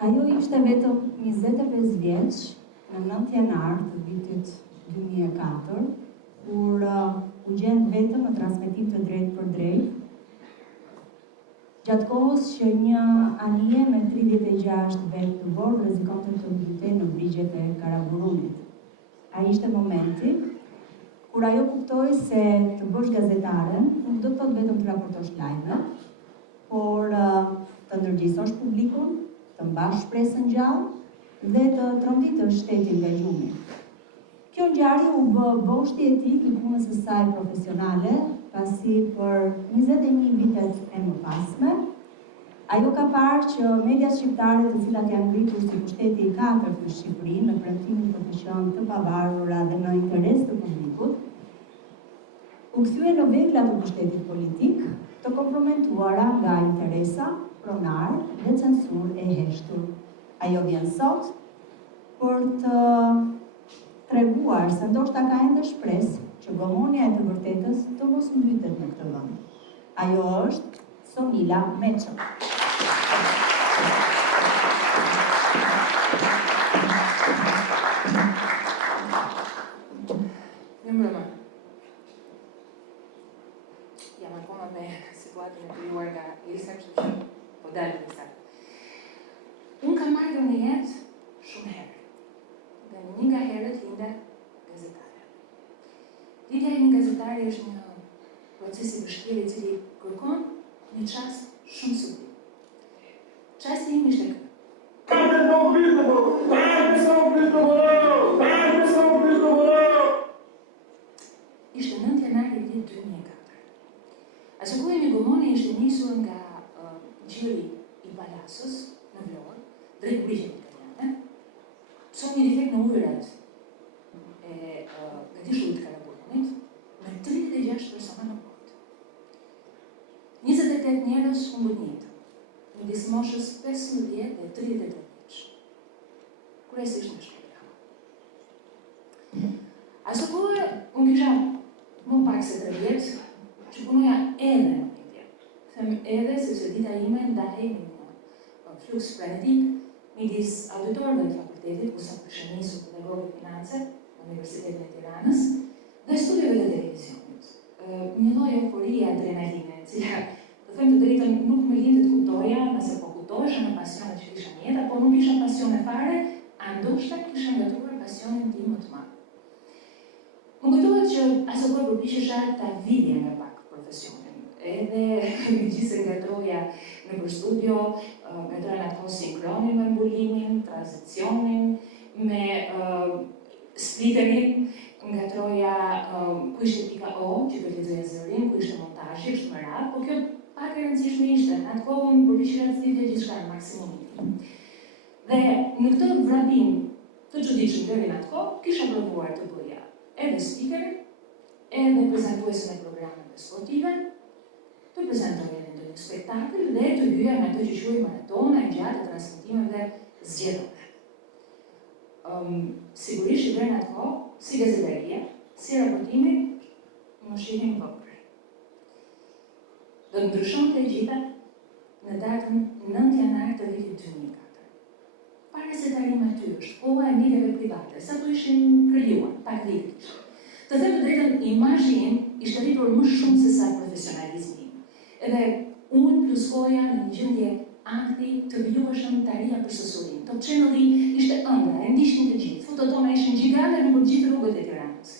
Ajo ishte vetëm 25 vjeç në 9 janar të vitit 2004, kur u gjend vetëm në transmetim të drejt për drejt, gjatë kohës që një anije me 36 vetë të borë rrezikonte të mbyti në brigjet e Karaburunit. Ai ishte momenti kur ajo kuptoi se të bësh gazetaren nuk do të thotë vetëm të raportosh lajme, por të ndërgjegjësosh publikun, të mbash shpresën gjallë dhe të tronditësh shtetin nga gjumi. Kjo ngjarje u bë boshti etik i punës së saj profesionale, pasi për 21 vitet e mëpasme, ajo ka parë që mediat shqiptare të cilat janë ngritur si pushteti i katërt në Shqipëri në premtimin për të qenë të pavarura dhe në interes të publikut, u kthye në vegla të pushtetit politik, të komprometuara nga interesa, pronar dhe censur e heshtur. Ajo vjen sot për të treguar se ndoshta ka ende shpresë që gomonia e të vërtetës të mos mbytet në këtë vend. Ajo është Sonila Meço. Mirëmbrëma. Jam akoma me situatën e krijuar nga Ilsa, kështu që po dalë disa. Unë kam marrë në jetë shumë herë. Dhe në një nga herët linde gazetare. Lidhja e një gazetari është një proces i vështirë i cili kërkon një çast shumë subtil. Çasti im ishte ky. Ishte 9 janar i vitit 2004. Asaj një gomone ishte nisur nga gjiri i Palasës në Vlorë, drejt brigjet italiane. Pson një defekt në ujërat e gatishullit të Karaburunit, me 36 persona në bord. 28 njerëz humbën jetën, midis moshës 15 dhe 33 vjeç. Kryesisht në shkolla. Asaj kohë unë kisha më pak se 3 vjet që punoja edhe në media. Them edhe sepse dita ime ndahej në një fluks frenetik midis auditorëve të fakultetit, ku sa kisha nisur pedagog i finance në Universitetin e Tiranës, dhe studieve të televizionit. Një lloj euforie adrenaline, e cila, të them të drejtën, nuk më lindë të kuptoja, nëse po kuptohesha në pasionet që kisha në jetë, apo nuk kisha pasione fare, a ndoshta kisha ngatuar pasionin tim më të madh. Më kujtohet që asaj kohë përpiqesha ta vidhja nga pak profesionin. Edhe me gjithse ngatroja në për studio, ngatroja në ato sinkronin me mbulimin, tranzicionin, me splitterin, ngatroja ku ishte pika O, që do të lexoja zërin, ku ishte montazhi, kështu me radhë, por kjo pak e rëndësishme ishte, në atë kohë më përpiqesha të zgjidhja gjithçka në maksimum. Dhe në këtë vrapim të çuditshëm deri në atë kohë, kisha provuar të bëja edhe speakerin, edhe prezantuesin e programeve sportive, të prezentoja në ndonjë spektakël dhe të hyja në ato që quajmë maratona gjatë transmetimeve zgjedhore. Sigurisht që deri në atë kohë, si gazetaria, si raportimi, më shihim vogël. Do të ndryshonte e gjitha në datën 9 janar të vitit 2004. Para se të arrim aty është koha e mediave private, sa të ishin krijuar, pak vite kishte. Të them të drejtën, imazhi im ishte rritur më shumë se sa profesionalizmi im. Edhe unë pluskoja në një gjendje akti të vijueshëm të arija për sosurin. Top Channel-i ishte ëndra, e ndiqnin të gjithë. Fotot tona ishin gjigante në gjithë rrugët e Tiranës.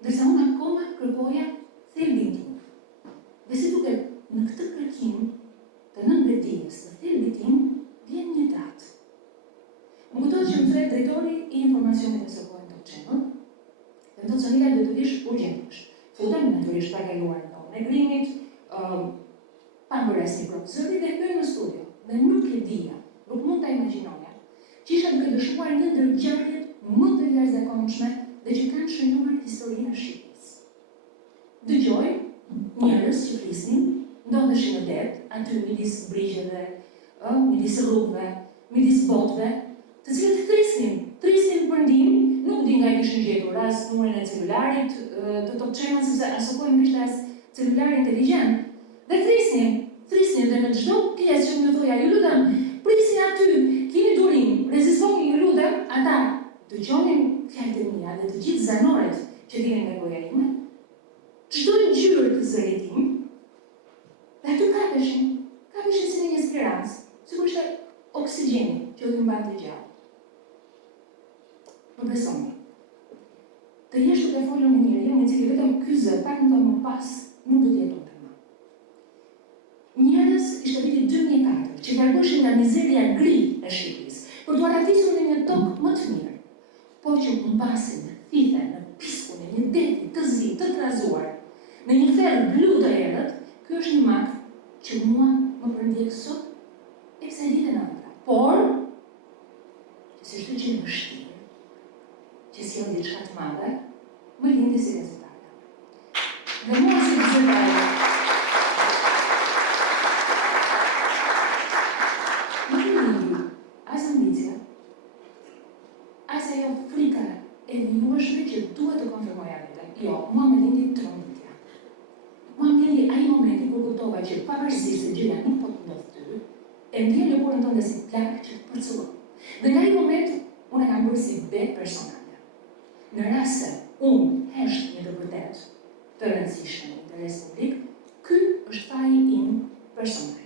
Ndërsa unë akoma kërkoja thelbin tim. Dhe si duket në këtë kërkim të nënbedijes të thelbit tim, vjen një datë. Më kujtohet që më thret drejtori i informacionit të së Top Channel, dhe më thotë Sonila do të vish urgjentisht. Futem natyrisht pa kaluar në tonë e grimit, pa bërë asnjë profesori dhe hyj në studio. Dhe nuk e dija, nuk mund ta imagjinoja, që isha duke dëshmuar një ndër ngjarjet më të jashtëzakonshme dhe që kanë shënuar historinë e Shqipërisë. Dëgjoj njerëz që flisnin, ndodheshin në det, aty midis brigjeve, midis rrugëve, midis botëve, të cilët thrisnin për ndihmë, nuk di nga kishin gjetur as numrin e celularit të Top Channel, sepse asaj kohë nuk kishte as celular inteligjent. Dhe thrisnin dhe në çdo pjesë që më thoja, ju lutem, prisni aty, keni media dhe të gjithë zanoret që vinë nga goja ime, çdo ngjyrë të zërit tim, dhe aty kapeshin si në një spirancë, sikur ishte oksigjeni që do të mbante gjallë. Më besoni. Të jesh duke folur me njeriu i cili vetëm ky zë pak më pas nuk do të jetonte më. Njerëz ishte viti 2004 që largoheshin nga mizeria gri e Shqipërisë, por do arratisur në një tokë më të mirë, por që mbasin në thithe, në piskun e një deti të zi, të trazuar, në një ferë blu të errët. Ky është një mak që mua më përndjek sot e kësaj dite në atra. Por, që si shtu që në vështirë, që si janë diçka të madhe, më lindi si gazetare. Dhe mua si gazetare, më lindi as ambicia, as ajo frika e njohshme që duhet të konfirmoja vete. Jo, mua më lindi tronditja. Mua më lindi ai momenti kur kuptova që pavarësisht se gjëja nuk po të ndodhë ty, e ndjen lëkurën tënde si plak që të përcullon. Dhe nga ai moment, unë e kam bërë si bet personale. Në rast se unë hesht një të vërtet të rëndësishme në interes publik, ky është faji im personal.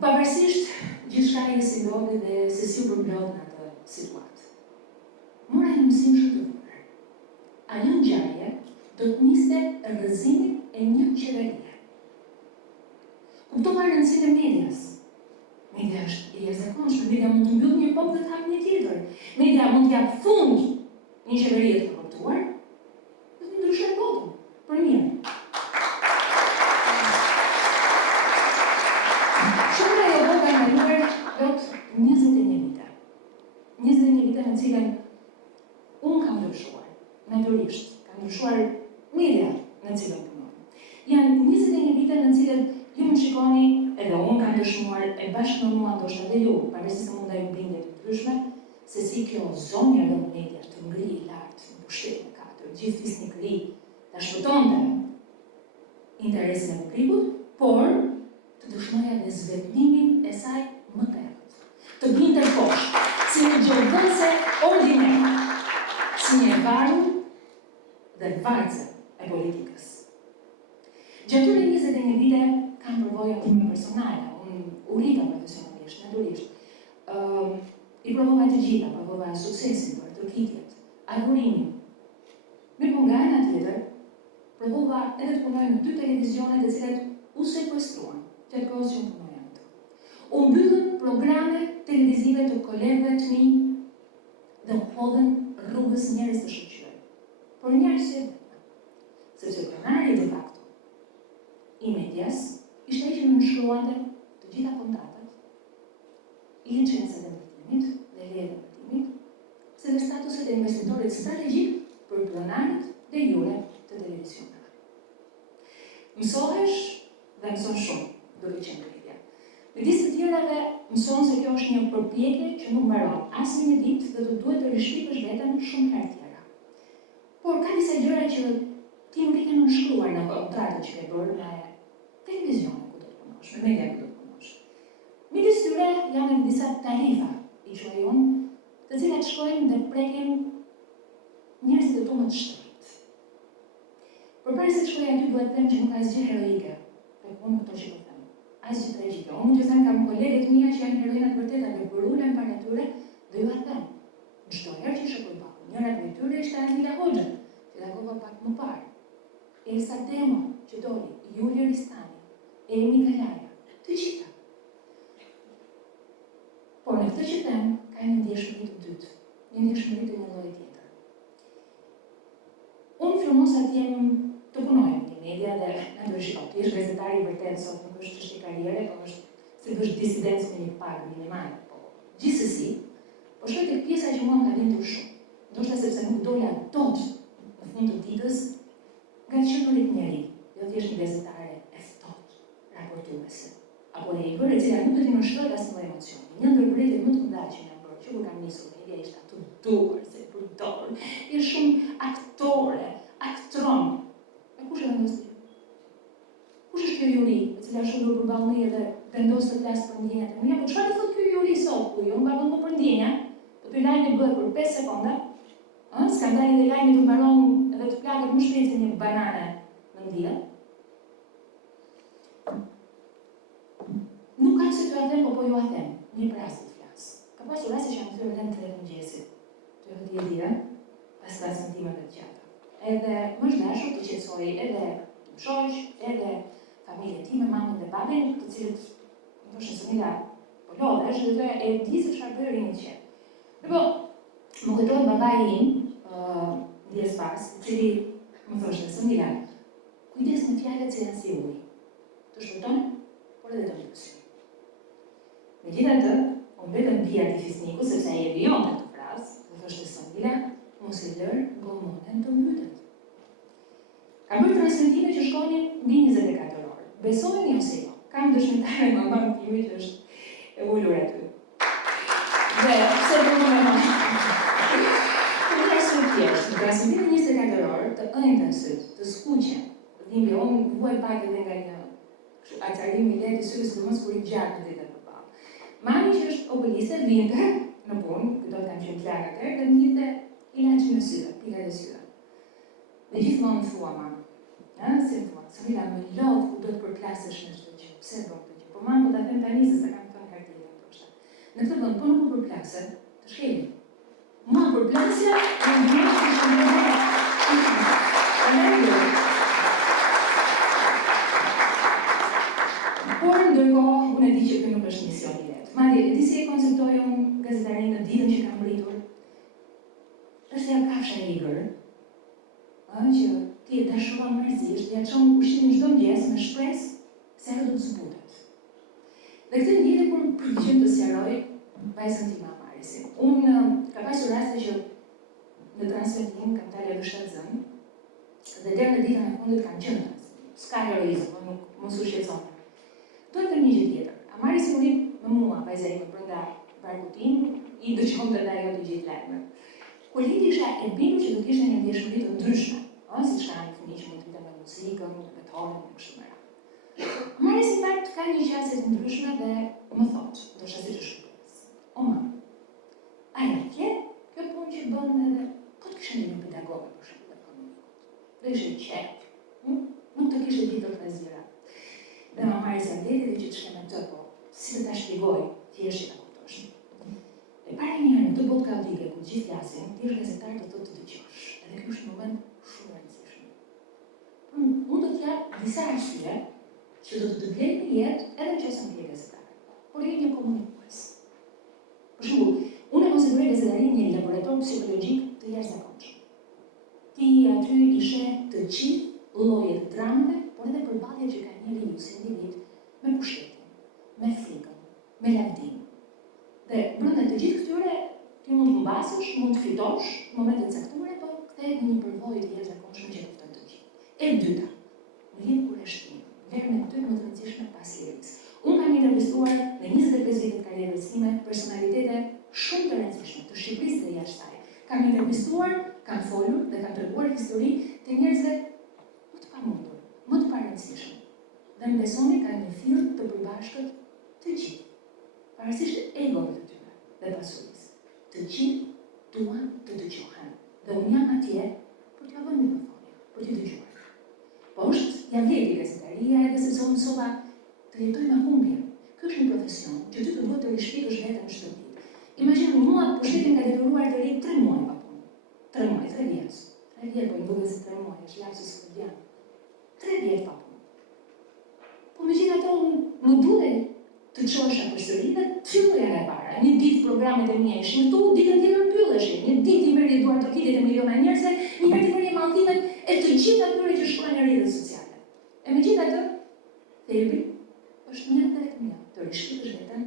Pavarësisht gjithçka i si ndodhi dhe se si u përmbledh në atë situatë. Mora një mësim shumë të vogël. Ajo ngjarje do të niste rrëzimin e një qeverie. Kuptova rëndësinë e medias. Media është e jashtëzakonshme, media mund të mbyllë një popull dhe të hapë një tjetër. Media mund të jap fund një qeverie të korruptuar, dhe të ndryshojë botën për mirë. Shumë ajo botë ka kaluar plot 21 vite. 21 vite në cilën unë kam ndryshuar, natyrisht, kam ndryshuar media në cilën punoj. Janë 21 vite në cilën ju më shikoni, edhe unë kam dëshmuar, e bashkë me mua ndoshta edhe ju, pavarësisht se mund të ju bindje të ndryshme, se si kjo zonja e media të ngrihet lart në pushtetin e katër, gjithë fisnikëri ta shpëtonte interesin e publikut, por të dëshmoja dhe zvetnimin e saj më të errët. Të binte poshtë, si një gjobëse ordinare, si një varur dhe varëse e politikës. Gjatë këtyre 21 vite kam përvojën time personale, unë u rrita profesionalisht, natyrisht. I provova të gjitha, provova suksesin, përtërkitjet, adhurimin. Mirë nga ana tjetër, provova edhe të punoj në 2 televizionet e cilat u sekuestruan, gjatë kohës që unë punoja në të. U mbyllën programe televizive të kolegëve të mi dhe u hodhen rrugës njerëz të shoqëroj. Por një arsye vetëm, sepse pronari de facto i medias ishte ai që më nënshkruante të gjitha kontratat, licencët e ndërtimit dhe lejet e ndërtimit, se dhe statuset e investitorit strategjik për pronarët dhe jure të televizionave. Mësohesh dhe mëson shumë, duke qenë media. Me disë të tjerave mëson se kjo është një përpjekje që nuk mbaron as në një ditë dhe të duhet të rishpikësh veten shumë herë tjera. Por ka disa gjëra që ti nuk i ke nënshkruar në kontratën që ke bërë me televizion ku do të punosh, me media ku do të punosh. Midis tyre janë disa tarifa, i quaj unë, të cilat shkojnë dhe prekin njerëzit e tu më të shtërit. Përpara se të shkoj aty duhet të them që nuk ka asgjë heroike, tek unë këto që po them. Asgjë tragjike. Unë gjithmonë kam kolegët mia që janë heroina të vërteta dhe për ulën para tyre dhe ju a them. Çdo herë që shoh përballë, njëra prej tyre ishte Angela Hoxha, që takova pak më parë. Elsa Demo, që doli, Julia Ristani, Emi Galaja, të gjitha. Por në këtë që them, ka një ndjeshmëri të dytë, një ndjeshmëri të një lloji tjetër. Unë filmosa të jem të punoj në media dhe natyrisht ti je gazetar i vërtet sot, nuk është çështje karriere, por është se bësh disidencë me një pagë minimale. Po gjithsesi, po shkoj tek pjesa që mua më ka lindur shumë. Ndoshta sepse nuk dola dot në fund të ditës nga qenurit njeri, jo thjesht një gazetare e ftohtë, raportuese, apo e bërë e cila nuk do t'i nënshtrohet asnjë emocion. Një ndër mbretërit më të mëdha që jam bërë, që kur kam nisur media ishte ato duar se përdor, është shumë aktore, aktron. E kush e vendos ti? Kush është kjo Juri, e cila është ulur përballë meje dhe vendos të flasë për ndjenjat e mia? Po çfarë thotë ky Juri sot? Po jo mbavon më për ndjenja, po Ky lajmi bëhet për 5 sekonda, s'ka dalë dhe lajmi të mbaron edhe të plaket më shpejt se një banane në diell. Nuk kam se t'ju a them, po ju a them, një rast të flas. Ka pasur raste që jam kthyer në 3 mëngjesit, 3 ditë, pas transmetimeve të gjata. Edhe më është dashur të qetësoj edhe shoq, edhe familjen time, mamën dhe babin, të cilët më thoshin Sonila, po lodhesh dhe e di se çfarë bëri rinjt që. Po, më kujtohet babai im, dies pas, i cili më thoshte Sonila, kujdes me fjalët që janë si uji. Të shpëton, por edhe të mbushin. Megjithatë, unë vetëm bia të fisniku, sepse ai e vijonte këtë frazë, më thoshte Sonila, mos i lër gomonen të mbytet. Ka bërë transmetime që shkonin mbi 24 orë. Besojeni ose jo, kam dëshmitare mamën time që është e ulur aty. Dhe pse do më në thjesht, në transmetime 24 orë të ëndën syt, të skuqen, të dhimbje, unë vuaj pak edhe nga një acarim i letë sytë së mos kur i gjatë në ditën përballë. Mami që është okuliste vinte në punë, këto kanë qenë plak atëherë, dhe më njëte ilaçin në syre, pikat e syre. Dhe gjithmonë më thua mama, si më thua, Sonila më lodh ku do të përplasesh në çdo gjë. Pse do këtë gjë? Po mamë po ta them tani se s'e kam thënë kartelen thoshta. Në këtë vend po nuk u përplase, të shkeli. Ma përplasja në ndjesh të shëndërë. Por ndërkohë, unë e di që kjo nuk është mision i letë. Madje, e di si e konceptoj unë gazetarinë në ditën që kam rritur. Është ja kafsha e ligër, që ti e dashuron mërzisht, ja çon ushqimin çdo mëngjes me shpresë se ajo do të zbutet. Dhe këtë ndjenjë kur përpiqem të sqaroj vajzën time Amarisin. Unë ka pasur raste që në transmetim kam dalë edhe shtatzën, dhe deri në ditën e fundit kam qenë transmetim. S'ka heroizëm, po nuk mos u shqetëson. Do të një gjë tjetër. Amarisi u rit me mua, vajza ime brenda barkut tim, i dëgjonte edhe ajo të gjithë lajmet. Kur lindi isha e bindur që do të ishte një ndjeshmëri të ndryshme, siç kanë fëmijë që mund të me muzikën, me tonën e kështu me radhë. Amarisi në fakt ka një qasje të ndryshme dhe më thotë, ndoshta siç është shkrues. O ma, a e ke kjo punë që bën edhe po të kishe një pedagoge për shembull ekonomikut. Do ishe qep, nuk të kishe ditë të zgjera. Dhe Amarisi andeti dhe që të shkeme të, po si të ta shpjegoj, thjesht ta kuptosh. E para një herë në këtë botë kaotike, ku gjithë flasin, ti është gazetar të thotë të dëgjosh. Edhe ky është një moment shumë i rëndësishëm. Unë do të jap disa arsye që do të vlen në jetë edhe nëse nuk je gazetar, por je një komunikues. Për shembull, unë e konsideroj gazetarin një laborator psikologjik të jashtëzakonshëm. Ti aty i sheh të gjithë llojet të dramave, por edhe përballjet që ka njeriu si individ me pushtetin, me frikën, me lavdinë. Dhe brenda të gjithë këtyre ti mund të mbasësh, mund të fitosh në momente të caktuara, po kthehet në një përvojë të jashtëzakonshme që kupton të gjithë. E dyta, në lidhje kur është tim, vlerën e këtyre më të rëndësishme pas lirisë. Unë kam intervistuar në 25 vjet të karrierës time personalitete shumë të rëndësishme të Shqipërisë dhe jashtë saj. Kam intervistuar, kam folur dhe kam treguar histori të njerëzve më të pamundur, më të parëndësishëm. Dhe më besoni ka një fill të përbashkët të gjithë. Parësisht egove të tyre dhe pasurisë. Të gjithë duan të dëgjohen. Dhe unë jam atje për t'ja vënë mikrofonin, për t'i dëgjuar. Po është jam vlerë gazetaria edhe sepse unë mësova të jetoj me humbje. Ky është një profesion që ty të duhet të rishpikësh veten në çdo ditë. Imagjino mua pushtetin ka detyruar të ri 3 muaj pa punë. 3 muaj, 3 vjet. 3 vjet, po i duhet se 3 muaj, është lapsus studian. 3 vjet pa punë. Po megjithatë unë nuk duhet të çohesha përsëri dhe të filloja nga e para. Një ditë programet e mia ishin këtu, ditën tjetër mbylleshin. Një ditë i merri duar të kitit e miliona njerëzve, një herë të merri mallkimet e të gjitha atyre që shkruajnë në rrjetet sociale. E megjithatë, thelbi është një ndër të rishpikësh veten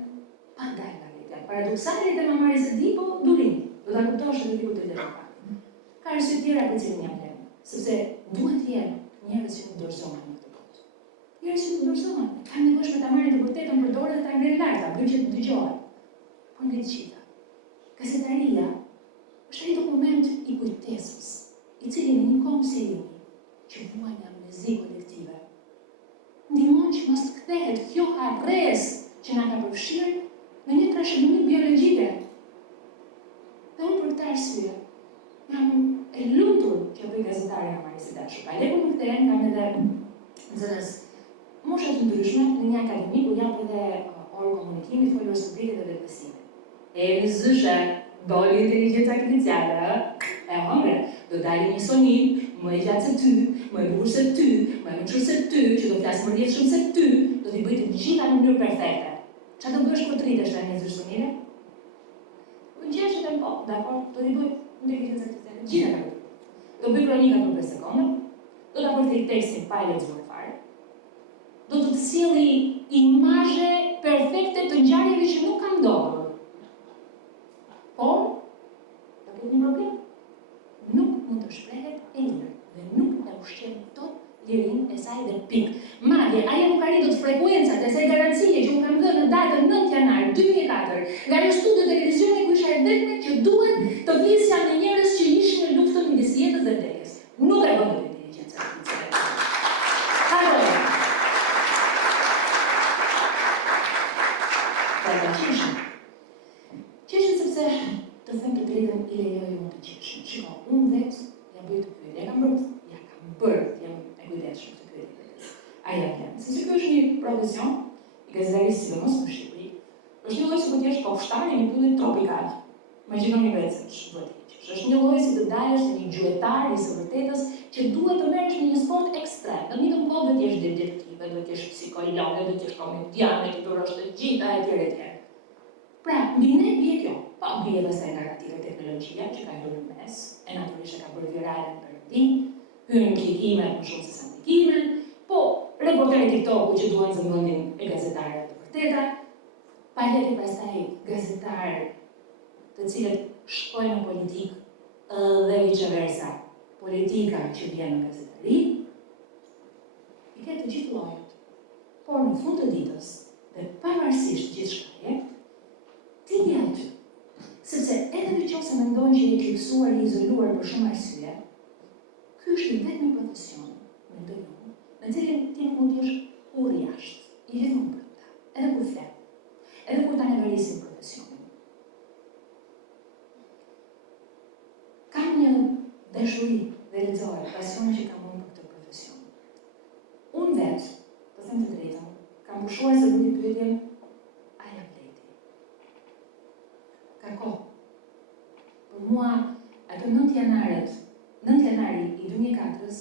pa dalë nga rrjetja. Paradoksale të Amari se di, po durim. Do ta kuptosh edhe ti kur të vjen. Ka arsye tjera për cilën jam vlen, sepse duhet të jenë njerëz që nuk dorëzohen në këtë botë. Njerëz që nuk dorëzohen, kanë nevojë ta marrin të vërtetën për dorë dhe ta ngrenë lart, ta bëjnë që të dëgjohen. Po ngrit qita. Gazetaria është një dokument i kujtesës, i cili në një kohë si që vuan në amnezi kolektive, ndihmon që mos të kthehet kjo harres që na ka përfshirë në një trashëgimi biologjike. për këtë arsye, jam e lumtur që bëj gazetare kam marrë si dashur. Pa leku më kthehen kam edhe nxënës mosha të ndryshme në një akademi ku jap edhe orë komunikimi, folur rubrike dhe vetëbesime. E zyshe, doli inteligjenca artificiale, e hëngre, do dali një sonit, më e gjatë se ty, më e bukur se ty, më e mençur se ty, që do flasë më rrjedhshëm se ty, do t'i bëj të gjitha në mënyrë perfekte. Çfarë do bësh kur të rritesh tani zysh sonile? Ngjesh edhe po, dakor, do t'i bëj inteligjenca artificiale, gjitha ka. Do bëj kronika për 5 sekonda, do ta përkthej tekstin pa e lexuar fare. Do të sjellë imazhe perfekte të ngjarjeve që nuk kanë ndodhur. Por, do ketë një problem. Nuk mund të shprehet e lirë dhe nuk e ushqen tot lirinë e saj dhe pikë. Madje, ajo nuk arritur frekuencat e saj garancie që unë kam dhënë në datën 9 janar 2004 nga një studio televizioni ku isha e vetme që duhet të vlisja me njerëz që ishin në luftën midis jetës dhe vdekjes. Nuk e bën inteligjenca artificiale. Qeshin sepse të them të drejtën i lejoj unë të qeshin. Shiko, unë vetë ja bëj të pyetje, ja kam bërë, jam e kujdesshme të pyetje. A ja vjen. Sepse ky është një profesion i gazetarisë sidomos në Shqipëri. Është një lloj si kur t'jesh kopshtar në një pyllit tropikal. Imagjinoni vetë se ç'duhet të heqësh. Është një lloj si të dalësh te një gjuetar i së vërtetës që duhet të merresh në një sport ekstrem. Në një kohë do të jesh detektive, do të jesh psikologe, do të jesh komediane, të durosh të gjitha etj. Pra, mbi ne bie kjo. Pa bie edhe sa narrative teknologjia që ka hyrë në mes, e natyrisht ka bërë virale në perëndim, hyn klikime më shumë se sa klikime, po reporterët e TikTok-ut që duan zëvendjen e gazetarëve të vërteta, pa leti pastaj gazetarë të cilët shkojnë në politikë dhe viceversa, politika që vjen në gazetari, i ke të gjithë llojet. Por në fund të ditës, dhe pavarësisht gjithçkaje, ti je aty. Sepse edhe nëse mendojnë që je kliksuar i izoluar për shumë arsye, ky është vetëm një profesion, mendoj unë, në cilin ti nuk mund të jesh kurrë jashtë, i vetëm brenda, edhe kur flet, edhe kur ta neverisin profesionin. Kam një dashuri dhe lexoj, pasione që kam unë për këtë profesion. Unë vetë, të them të drejtën, kam pushuar se bëj pyetjen ka kohë. Për mua, ato 9 janari i 2004-s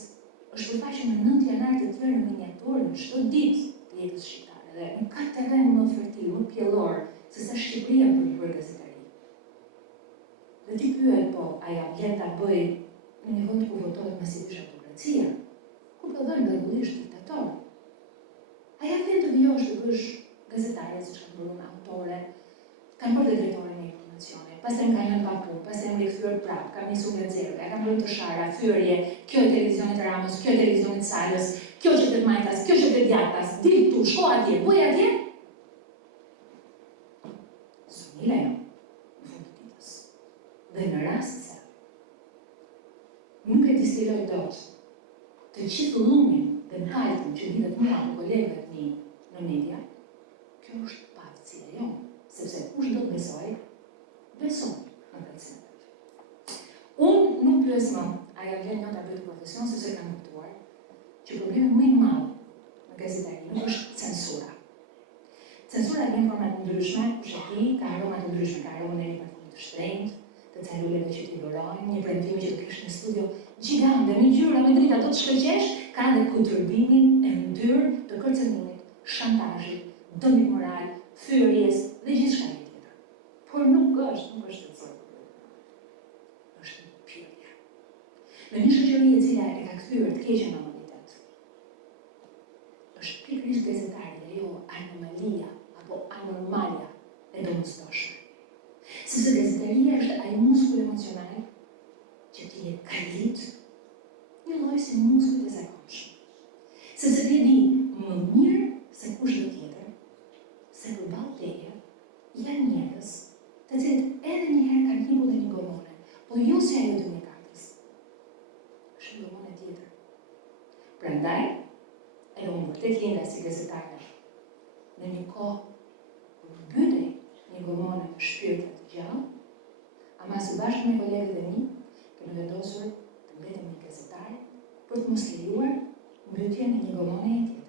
është përfaqur në 9 janar të tjerë në miniaturë në çdo ditë të jetës shqiptare dhe nuk ka terren më fertil, më pjellor se sa Shqipëria për të bërë gazetari. Dhe ti pyet, po, a ja vlen ta bëj në një vend ku votohet masivisht autokracia, ku po vjen rregullisht diktator? A ja vlen të vijosh të bësh gazetare siç kanë bërë autore, kanë bërë drejtore në informacione, pastaj më kanë lënë pa punë, pastaj më rikthyer prapë, kam nisur nga zero, kam bërë të shara, fyerje, kjo e televizionit të Ramës, kjo e televizionit të Salës, kjo që të Majtas, kjo që të Djatas, dil tu, shko atje, bëj atje. Sonila jo, në fund të ditës. Dhe në rast se nuk e distiloj dot të gjithë llumin dhe ndajtën që lidhet mua me kolegët mi në media, kjo është paftësia jonë. Sepse kush do të besoj në këtë. Unë nuk pyes më, a ja vlen ta bëj profesion sepse kam kuptuar që problemi më i madh në gazetari nuk është censura. Censura vjen në forma të ndryshme, kush e di, ka aroma të ndryshme, ka aromën e një parfumi të shtrenjtë, të celuleve që t'i lorojnë, një premtimi që të kesh në studio gjigante, me ngjyra, me drita, do të shkëlqesh, ka edhe kuturbimin e ndyrë të kërcënimit, shantazhit, dëmit moral, fyerjes dhe gjithçka tjetër. Por nuk është censur. Është pirje. Në një shoqëri e cila e ka kthyer të keqen normalitet, është pikërisht gazetari dhe jo anomalia apo anormalia e domosdoshme. Sepse gazetaria është ai muskull emocional që ti e kalit, një lloj si muskulli i zakonshëm. Sepse ti di më mirë se kushdo tjetër se përballë teje janë njerëz të cilët edhe një herë kanë hipur në një gomone, po jo si ajo 2004-s. Është një gomone tjetër. Prandaj, edhe unë vërtet linda si gazetare në një kohë kur mbytej një gomone shpirtrat të gjallë, ama së bashku me kolegët e mi, kemi vendosur të mbetemi gazetare për të mos lejuar mbytjen e një gomone e tjetër.